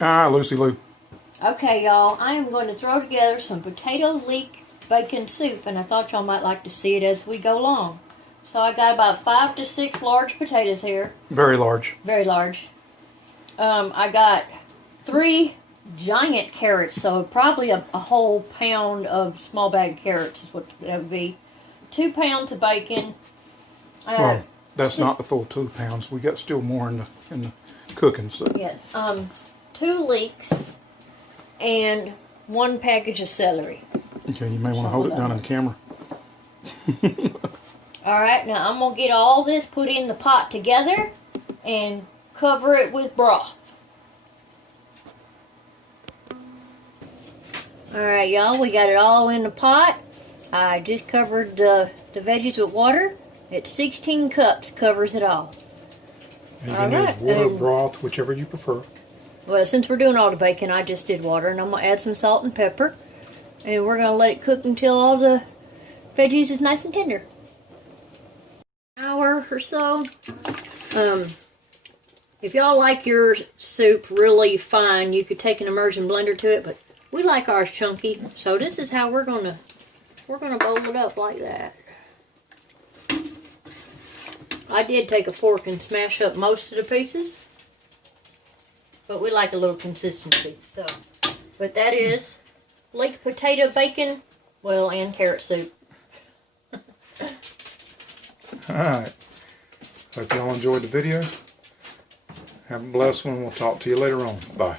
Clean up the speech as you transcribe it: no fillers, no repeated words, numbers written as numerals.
Ah, Lucy Lou. Okay, y'all, I am going to throw together some potato leek bacon soup, and I thought y'all might like to see it as we go along. So I got about 5 to 6 large potatoes here. Very large. Very large. I got 3 giant carrots, so probably a whole pound of small bag carrots is what that would be. 2 pounds of bacon. Well, that's not the full 2 pounds. We got still more in the cooking. So. Yeah. 2 leeks and 1 package of celery. Okay, you may want to hold it down on the camera. Alright, now I'm going to get all this put in the pot together and cover it with broth. Alright, y'all, we got it all in the pot. I just covered the veggies with water. It's 16 cups, covers it all. You can use water, broth, whichever you prefer. Well, since we're doing all the bacon, I just did water, and I'm going to add some salt and pepper. And we're going to let it cook until all the veggies is nice and tender. An hour or so. If y'all like your soup really fine, you could take an immersion blender to it, but we like ours chunky. So this is how we're gonna bowl it up like that. I did take a fork and smash up most of the pieces, but we like a little consistency. So, but that is leek potato bacon, well, and carrot soup. Alright. Hope y'all enjoyed the video. Have a blessed one. We'll talk to you later on. Bye.